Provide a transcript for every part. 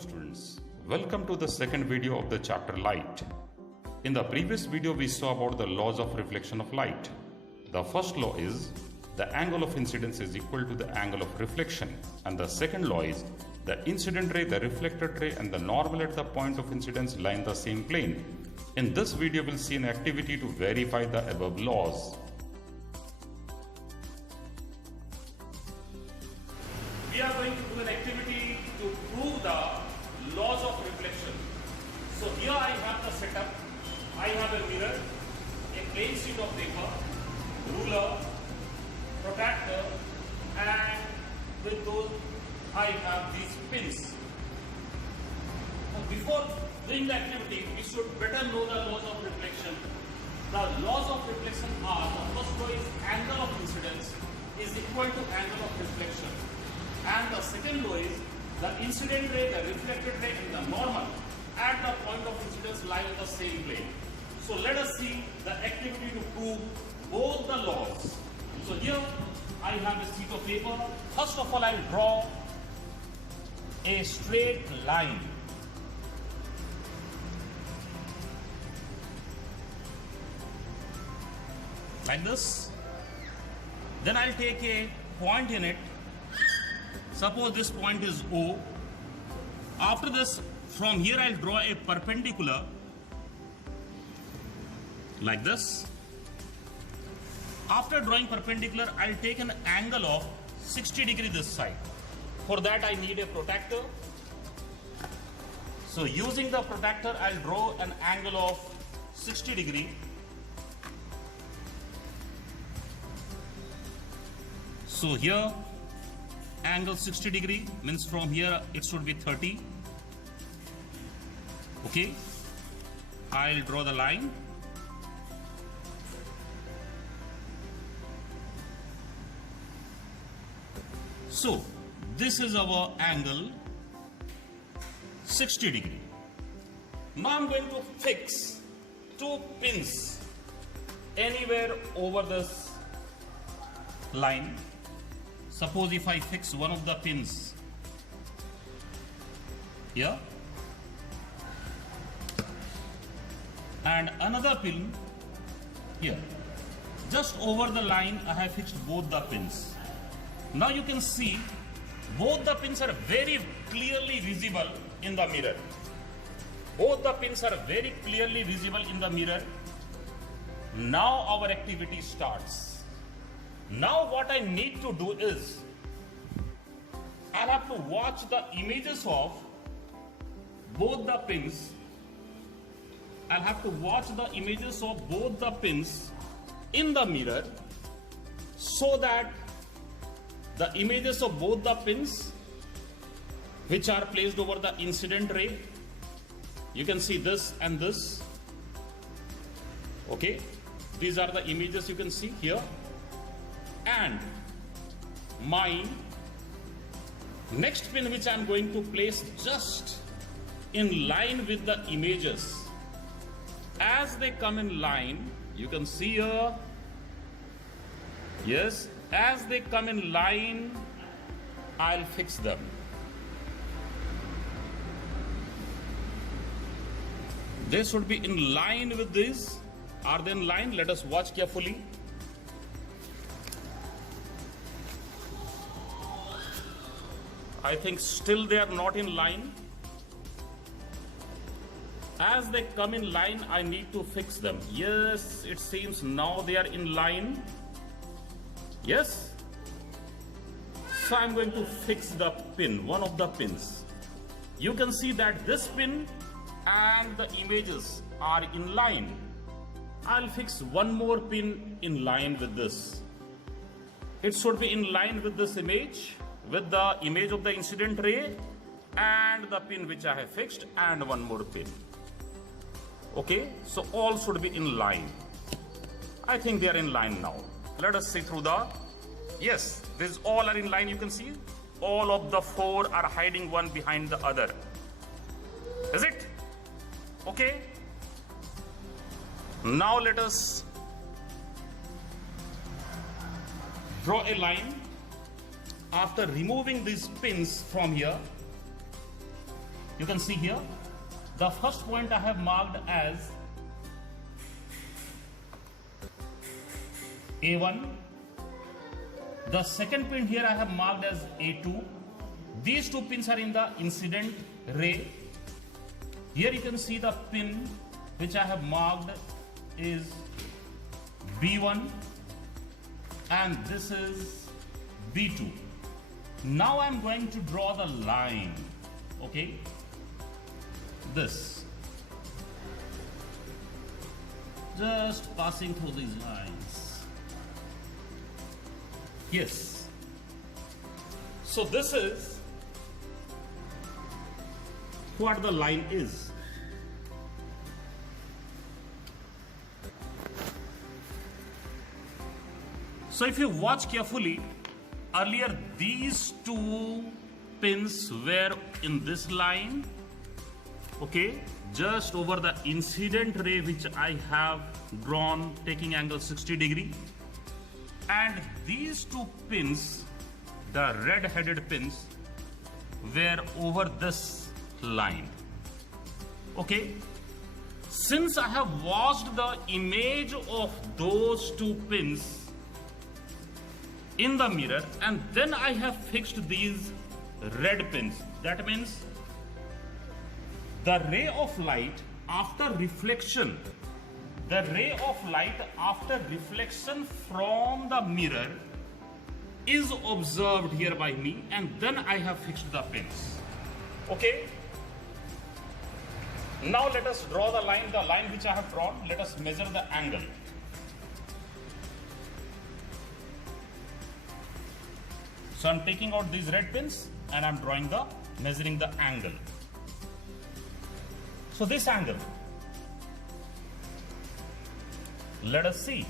students, welcome to the second video of the chapter Light. In the previous video we saw about the laws of reflection of light. The first law is the angle of incidence is equal to the angle of reflection, and the second law is the incident ray, the reflected ray and the normal at the point of incidence lie in the same plane. In this video we'll see an activity to verify the above laws. We are going to do an activity to prove the laws of reflection. So here I have the setup. I have a mirror, a plain sheet of paper, ruler, protractor, and with those I have these pins. Now before doing the activity, we should better know the laws of reflection. The laws of reflection are, the first law is angle of incidence is equal to angle of reflection. And the second law is the incident ray, the reflected ray and the normal at the point of incidence lie in the same plane. So let us see the activity to prove both the laws. So here I have a sheet of paper. First of all I will draw a straight line. Like this. Then I'll take a point in it. Suppose this point is O. After this, from here I'll draw a perpendicular like this. After drawing perpendicular, I'll take an angle of 60 degree this side. For that I need a protractor. So using the protractor, I'll draw an angle of 60 degree. So here angle 60 degree means from here it should be 30. Okay, I'll draw the line. So this is our angle 60 degree. Now I'm going to fix two pins anywhere over this line. Suppose if I fix one of the pins here and another pin here, just over the line I have fixed both the pins. Now you can see both the pins are very clearly visible in the mirror. Both the pins are very clearly visible in the mirror. Now our activity starts. Now what I need to do is, I'll have to watch the images of both the pins. I'll have to watch the images of both the pins in the mirror so that the images of both the pins which are placed over the incident ray, you can see this and this. Okay, these are the images you can see here. And my next pin which I am going to place just in line with the images, as they come in line, you can see here, yes, as they come in line, I'll fix them. They should be in line with this. Are they in line? Let us watch carefully. I think still they are not in line. As they come in line, I need to fix them. Yes, it seems now they are in line. Yes. So I'm going to fix the pin, one of the pins. You can see that this pin and the images are in line. I'll fix one more pin in line with this. It should be in line with this image, with the image of the incident ray and the pin which I have fixed, and one more pin. Okay, so all should be in line. I think they are in line now. Let us see through the, yes, these all are in line. You can see all of the four are hiding one behind the other. Is it? Okay. Now let us draw a line. After removing these pins from here, You can see here, the first point I have marked as A1. The second pin here I have marked as A2. These two pins are in the incident ray. Here you can see the pin which I have marked is B1 and this is B2. Now I am going to draw the line, okay, this, just passing through these lines. Yes, so this is what the line is. So if you watch carefully, earlier these two pins were in this line, okay, just over the incident ray which I have drawn taking angle 60 degree, and these two pins, the red headed pins, were over this line. Okay, since I have watched the image of those two pins in the mirror and then I have fixed these red pins, that means the ray of light after reflection, the ray of light after reflection from the mirror is observed here by me and then I have fixed the pins. Okay, now let us draw the line which I have drawn. Let us measure the angle. So I'm taking out these red pins and I'm measuring the angle. So this angle, let us see.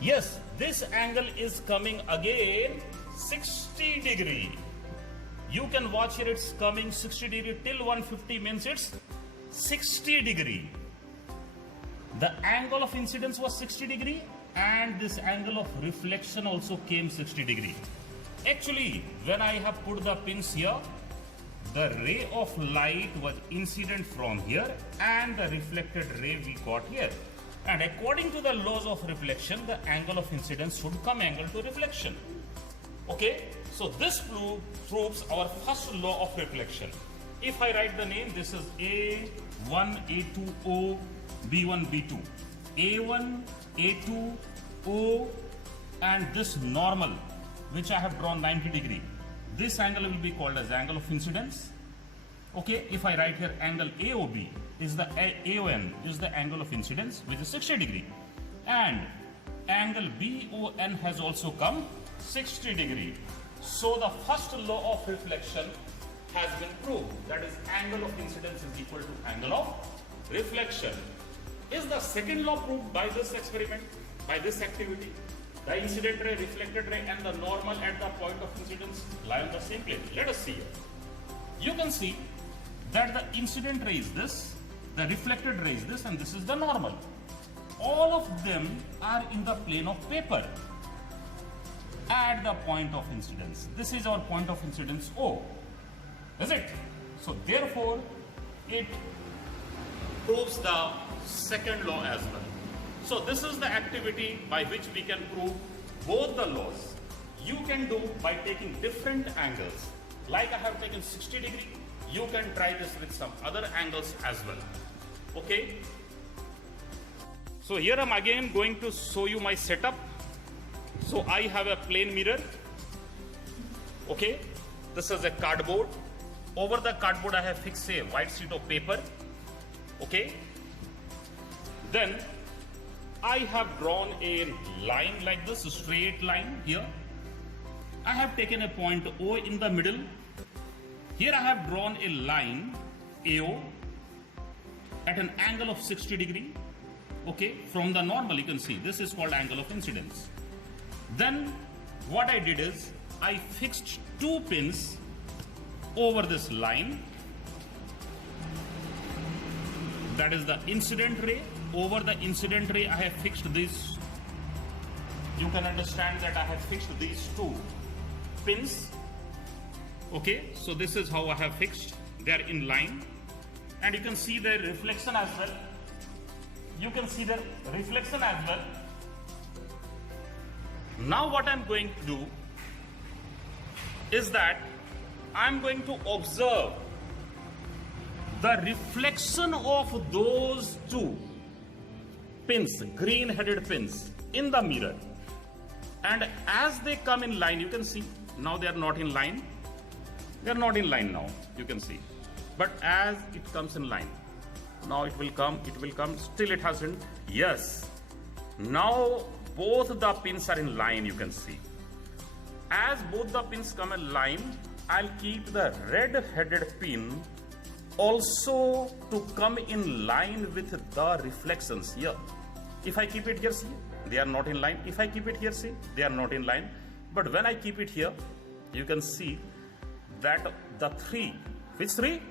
Yes, this angle is coming again 60 degree. You can watch here, it's coming 60 degree till 150 means it's 60 degree. The angle of incidence was 60 degree and this angle of reflection also came 60 degree. Actually, when I have put the pins here, the ray of light was incident from here and the reflected ray we got here. And according to the laws of reflection, the angle of incidence should come angle to reflection. Okay, so this proves our first law of reflection. If I write the name, this is A1, A2, O, B1, B2. A1, A2, O, and this normal, which I have drawn 90 degree. This angle will be called as angle of incidence. Okay, if I write here angle AOB, is the AON is the angle of incidence, which is 60 degree. And angle BON has also come 60 degree. So the first law of reflection has been proved. That is, angle of incidence is equal to angle of reflection. Is the second law proved by this experiment, by this activity? The incident ray, reflected ray and the normal at the point of incidence lie on the same plane. Let us see here. You can see that the incident ray is this, the reflected ray is this, and this is the normal. All of them are in the plane of paper at the point of incidence. This is our point of incidence O, is it? So therefore, it proves the second law as well. So this is the activity by which we can prove both the laws. You can do by taking different angles. Like I have taken 60 degree, you can try this with some other angles as well. Okay. So here I'm again going to show you my setup. So I have a plain mirror. Okay. This is a cardboard. Over the cardboard I have fixed a white sheet of paper. Okay. Then I have drawn a line like this, a straight line here. I have taken a point O in the middle. Here I have drawn a line AO at an angle of 60 degree. Okay, from the normal you can see this is called angle of incidence. Then what I did is I fixed two pins over this line. That is the incident ray. Over the incident ray I have fixed this. You can understand that I have fixed these two pins. Okay, so this is how I have fixed. They are in line, and you can see their reflection as well. You can see their reflection as well. Now what I'm going to do is that I'm going to observe the reflection of those two pins, green headed pins, in the mirror. And as they come in line, you can see now they are not in line. They are not in line now, you can see. But as it comes in line, now it will come, still it hasn't. Yes, now both the pins are in line, you can see. As both the pins come in line, I'll keep the red headed pin also to come in line with the reflections here. If I keep it here, see, they are not in line. If I keep it here, see, they are not in line. But when I keep it here, you can see that the three, which three?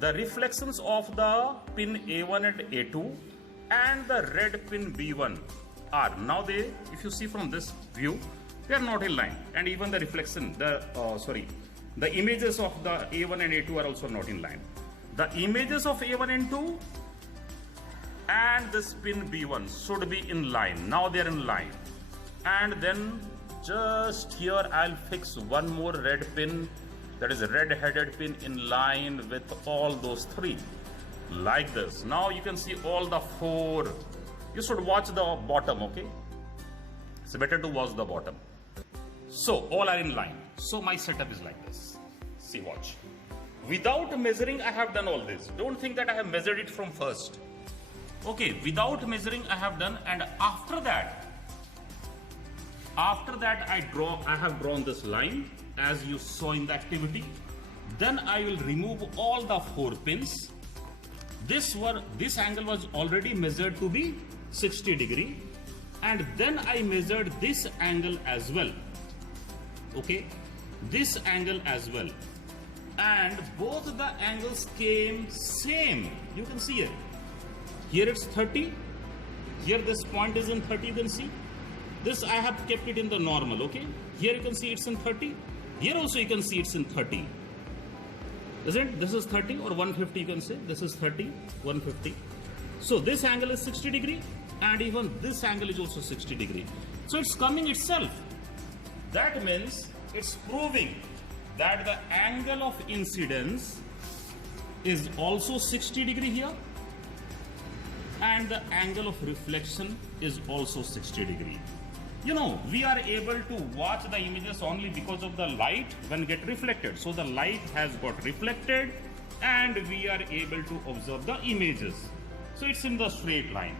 The reflections of the pin A1 and A2 and the red pin B1 are now they, if you see from this view, they are not in line. And even the reflection, the images of the A1 and A2 are also not in line. The images of A1 and 2 and this pin B1 should be in line. Now they are in line. And then just here I'll fix one more red pin, that is a red headed pin, in line with all those three, like this. Now you can see all the four. You should watch the bottom, okay? It's better to watch the bottom. So all are in line. So my setup is like this. See, watch. Without measuring, I have done all this. Don't think that I have measured it from first. Okay, without measuring, I have done, and after that I have drawn this line as you saw in the activity. Then I will remove all the four pins. This angle was already measured to be 60 degree, and then I measured this angle as well. Okay, this angle as well, and both the angles came same. You can see it. Here it's 30. Here this point is in 30. Then see, this I have kept it in the normal. Okay, here you can see it's in 30. Here also you can see it's in 30. Isn't this is 30 or 150? You can say this is 30, 150. So this angle is 60 degree, and even this angle is also 60 degree. So it's coming itself. That means it's proving that the angle of incidence is also 60 degree here, and the angle of reflection is also 60 degree. You know, we are able to watch the images only because of the light when get reflected. So the light has got reflected and we are able to observe the images. So it's in the straight line.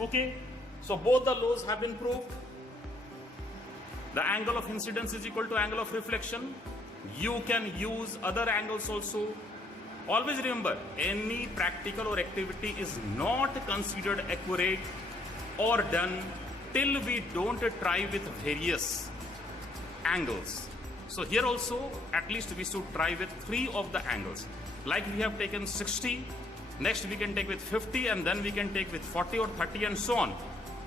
Okay, so both the laws have been proved. The angle of incidence is equal to angle of reflection. You can use other angles also. Always remember, any practical or activity is not considered accurate or done till we don't try with various angles. So here also, at least we should try with 3 of the angles. Like we have taken 60, next we can take with 50, and then we can take with 40 or 30 and so on.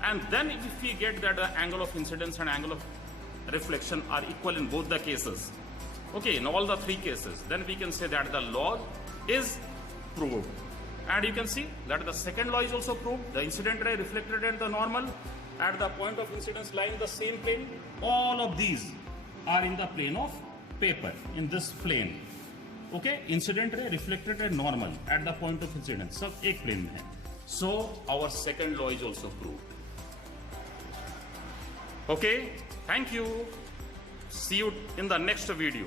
And then if we get that the angle of incidence and angle of reflection are equal in both the cases, okay, in all the 3 cases, then we can say that the law is proved. And you can see that the second law is also proved. The incident ray, reflected ray, and the normal at the point of incidence lying the same plane. All of these are in the plane of paper, in this plane. Okay, incident ray, reflected ray, normal at the point of incidence, सब एक plane में है. So our second law is also proved. Okay, thank you. See you in the next video.